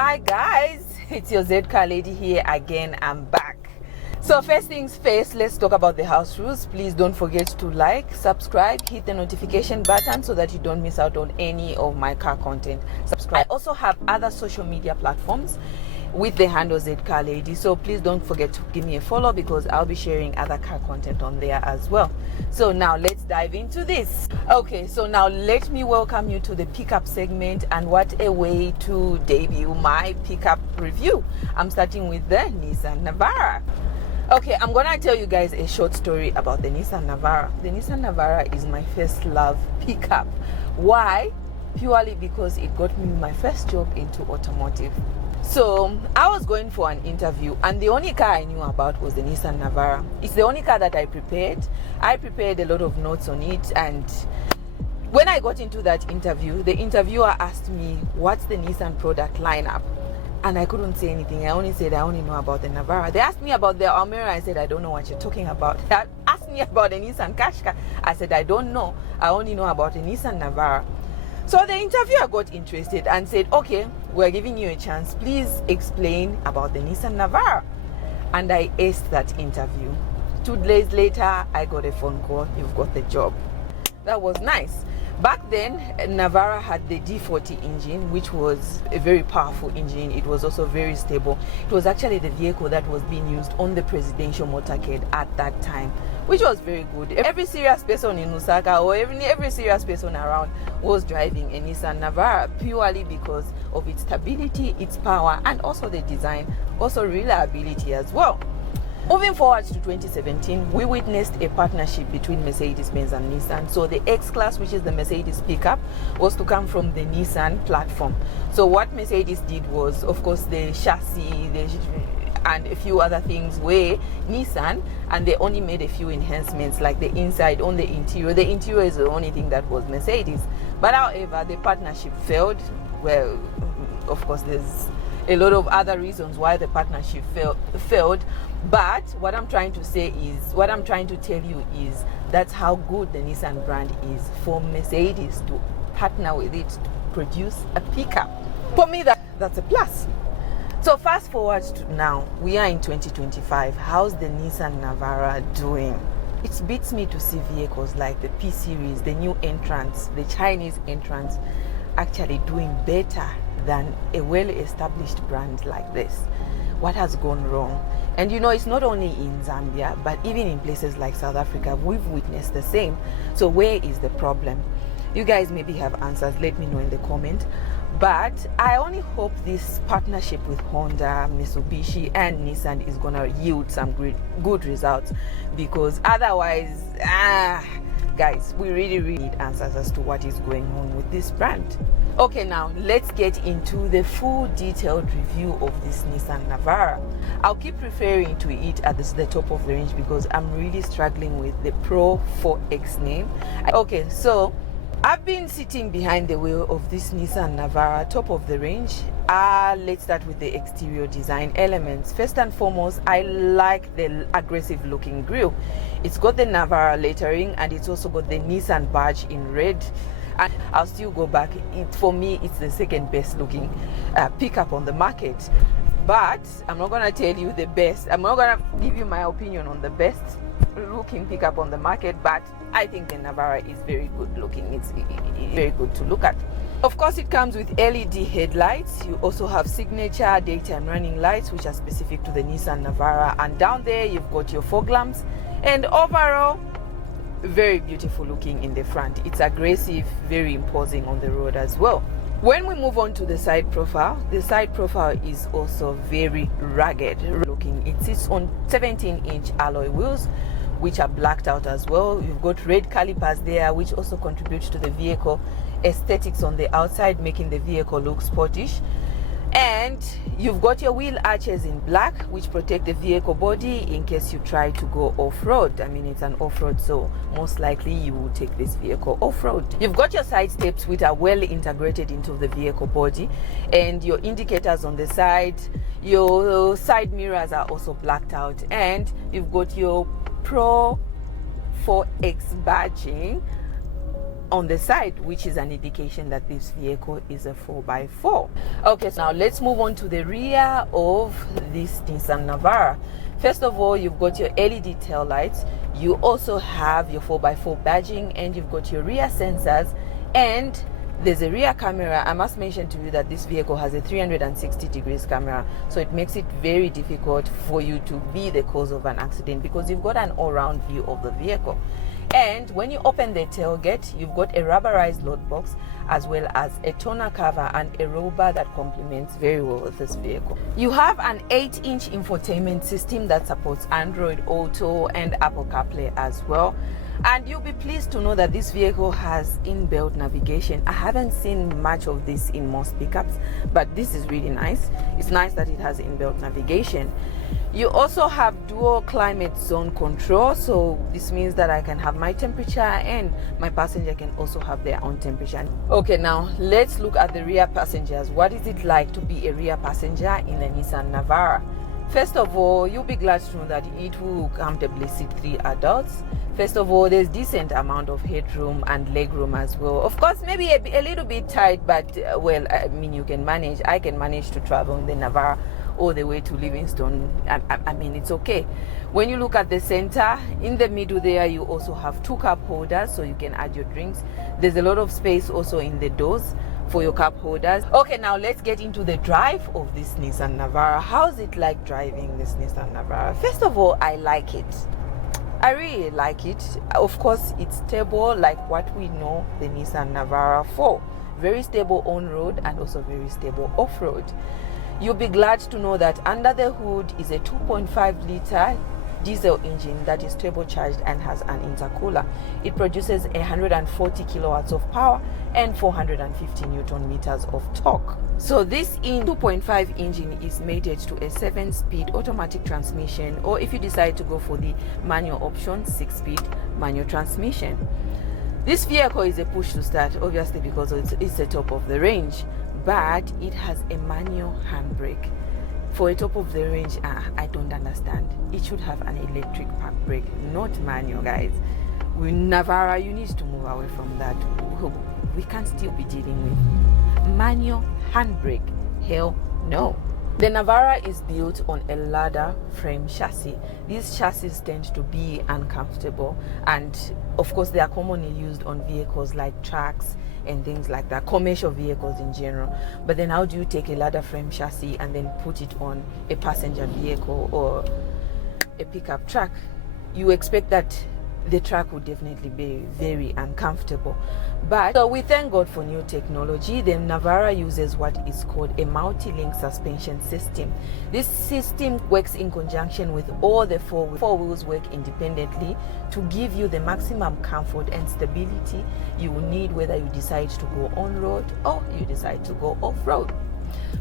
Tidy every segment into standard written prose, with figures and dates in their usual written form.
Hi guys, it's your Z car lady here again. I'm back. So first things first, let's talk about the house rules. Please don't forget to like, subscribe, hit the notification button so that you don't miss out on any of my car content. Subscribe. I also have other social media platforms with the handle Z car lady, so please don't forget to give me a follow because I'll be sharing other car content on there as well. So now let's dive into this. Okay, so now let me welcome you to the pickup segment, and what a way to debut my pickup review. I'm starting with the Nissan Navara. Okay, I'm gonna tell you guys a short story about the Nissan Navara. The Nissan Navara is my first love pickup. Why? Purely because it got me my first job into automotive. So I was going for an interview, and the only car I knew about was the Nissan Navara. It's the only car that I prepared. I prepared a lot of notes on it, and when I got into that interview, the interviewer asked me, what's the Nissan product lineup? And I couldn't say anything. I only said I only know about the Navara. They asked me about the Almera. I said I don't know what you're talking about. They asked me about the Nissan Qashqai. I said I don't know. I only know about the Nissan Navara. So the interviewer got interested and said, okay, we're giving you a chance. Please explain about the Nissan Navara. And I aced that interview. 2 days later, I got a phone call. You've got the job. That was nice. Back then, Navara had the D40 engine, which was a very powerful engine. It was also very stable. It was actually the vehicle that was being used on the presidential motorcade at that time, which was very good. Every serious person in Lusaka, or every serious person around, was driving a Nissan Navara purely because of its stability, its power, and also the design, also reliability as well. Moving forward to 2017, we witnessed a partnership between Mercedes-Benz and Nissan. So the X-Class, which is the Mercedes pickup, was to come from the Nissan platform. So what Mercedes did was, of course, the chassis, and a few other things were Nissan, and they only made a few enhancements like the inside on the interior. The interior is the only thing that was Mercedes. But however, the partnership failed. Well, of course, there's a lot of other reasons why the partnership failed. But what I'm trying to say is, what I'm trying to tell you is, that's how good the Nissan brand is for Mercedes to partner with it to produce a pickup. For me, that's a plus. So fast forward to now, we are in 2025. How's the Nissan Navara doing? It beats me to see vehicles like the P series, the new entrants, the Chinese entrants, actually doing better than a well-established brand like this. What has gone wrong? And you know, it's not only in Zambia, but even in places like South Africa, we've witnessed the same. So where is the problem? You guys maybe have answers. Let me know in the comment. But I only hope this partnership with Honda, Mitsubishi, and Nissan is gonna yield some good results, because otherwise, guys, we really need answers as to what is going on with this brand. Okay, now let's get into the full detailed review of this Nissan Navara. I'll keep referring to it as the top of the range because I'm really struggling with the Pro-4X name. Okay, so I've been sitting behind the wheel of this Nissan Navara, top of the range. Let's start with the exterior design elements. First and foremost, I like the aggressive looking grille. It's got the Navara lettering, and it's also got the Nissan badge in red. And I'll still go back. For me, it's the second best looking pickup on the market. But I'm not gonna tell you the best. I'm not gonna give you my opinion on the best looking pickup on the market, but I think the Navara is very good looking. It's very good to look at. Of course, it comes with LED headlights. You also have signature daytime running lights, which are specific to the Nissan Navara, and down there you've got your fog lamps. And overall, very beautiful looking in the front. It's aggressive, very imposing on the road as well. When we move on to the side profile is also very rugged looking. It sits on 17-inch alloy wheels, which are blacked out as well. You've got red calipers there, which also contribute to the vehicle aesthetics on the outside, making the vehicle look sportish. And you've got your wheel arches in black, which protect the vehicle body in case you try to go off-road. I mean, it's an off-road, so most likely you will take this vehicle off-road. You've got your side steps, which are well integrated into the vehicle body, and your indicators on the side. Your side mirrors are also blacked out, and you've got your Pro-4X badging on the side, which is an indication that this vehicle is a 4x4. Okay, so now let's move on to the rear of this Nissan Navara. First of all, you've got your LED tail lights, you also have your 4x4 badging, and you've got your rear sensors, and there's a rear camera. I must mention to you that this vehicle has a 360 degrees camera, so it makes it very difficult for you to be the cause of an accident because you've got an all-round view of the vehicle. And when you open the tailgate, you've got a rubberized load box as well as a tonneau cover and a roll bar that complements very well with this vehicle. You have an 8-inch infotainment system that supports Android Auto and Apple CarPlay as well. And you'll be pleased to know that this vehicle has inbuilt navigation. I haven't seen much of this in most pickups, but this is really nice. It's nice that it has inbuilt navigation. You also have dual climate zone control, so this means that I can have my temperature and my passenger can also have their own temperature. Okay, now let's look at the rear passengers. What is it like to be a rear passenger in the Nissan Navara? First of all, you'll be glad to know that it will comfortably seat 3 adults. First of all, there's decent amount of headroom and legroom as well. Of course, maybe a little bit tight, but well, I mean, you can manage. I can manage to travel in the Navara all the way to Livingstone. I mean, it's okay. When you look at the center, in the middle there, you also have 2 cup holders, so you can add your drinks. There's a lot of space also in the doors for your cup holders. Okay, now let's get into the drive of this Nissan Navara. How's it like driving this Nissan Navara? First of all, I like it. I really like it. Of course, it's stable like what we know the Nissan Navara for. Very stable on-road and also very stable off-road. You'll be glad to know that under the hood is a 2.5 liter diesel engine that is turbocharged and has an intercooler. It produces 140 kilowatts of power and 450 newton meters of torque. So this 2.5 engine is mated to a 7-speed automatic transmission, or if you decide to go for the manual option, 6-speed manual transmission. This vehicle is a push to start, obviously because it's the top of the range, but it has a manual handbrake. For a top of the range, I don't understand. It should have an electric park brake, not manual, guys. With Navara, you need to move away from that. We can't still be dealing with manual handbrake. Hell no. The Navara is built on a ladder frame chassis. These chassis tend to be uncomfortable, and of course they are commonly used on vehicles like trucks and things like that, commercial vehicles in general. But then how do you take a ladder frame chassis and then put it on a passenger vehicle or a pickup truck? You expect that the truck would definitely be very uncomfortable. But so we thank God for new technology. The Navara uses what is called a multi-link suspension system. This system works in conjunction with all the four wheels work independently to give you the maximum comfort and stability you will need, whether you decide to go on-road or you decide to go off-road.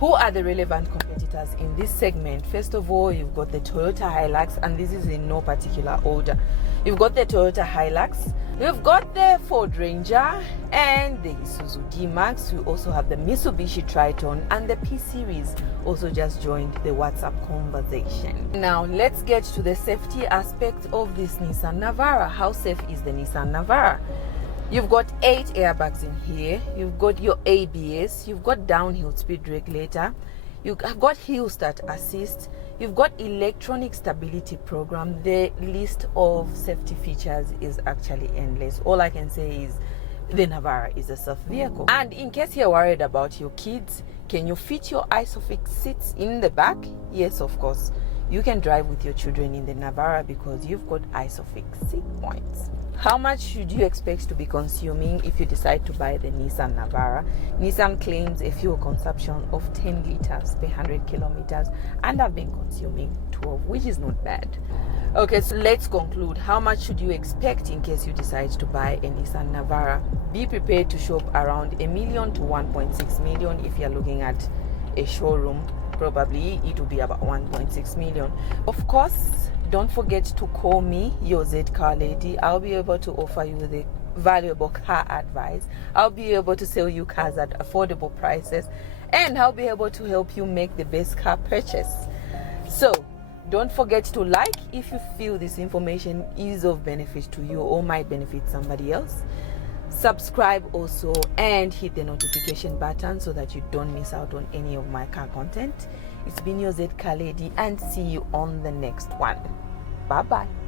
Who are the relevant competitors in this segment? First of all, you've got the Toyota Hilux, and this is in no particular order. You've got the Toyota Hilux, you've got the Ford Ranger, and the Isuzu D-Max. We also have the Mitsubishi Triton, and the P-Series also just joined the WhatsApp conversation. Now, let's get to the safety aspect of this Nissan Navara. How safe is the Nissan Navara? You've got 8 airbags in here. You've got your ABS. You've got downhill speed regulator. You've got hill start assist. You've got electronic stability program. The list of safety features is actually endless. All I can say is the Navara is a safe vehicle. And in case you're worried about your kids, can you fit your ISOFIX seats in the back? Yes, of course. You can drive with your children in the Navara because you've got ISOFIX seat points. How much should you expect to be consuming if you decide to buy the Nissan Navara? Nissan claims a fuel consumption of 10 liters per 100 kilometers, and I've been consuming 12, which is not bad. Okay, so let's conclude. How much should you expect in case you decide to buy a Nissan Navara? Be prepared to shop around $1 million to 1.6 million. If you're looking at a showroom, probably it will be about 1.6 million. Of course, don't forget to call me, your Z Car Lady. I'll be able to offer you the valuable car advice. I'll be able to sell you cars at affordable prices, and I'll be able to help you make the best car purchase. So don't forget to like if you feel this information is of benefit to you or might benefit somebody else. subscribe also, and hit the notification button so that you don't miss out on any of my car content. It's been your Z Car Lady, and see you on the next one. Bye bye.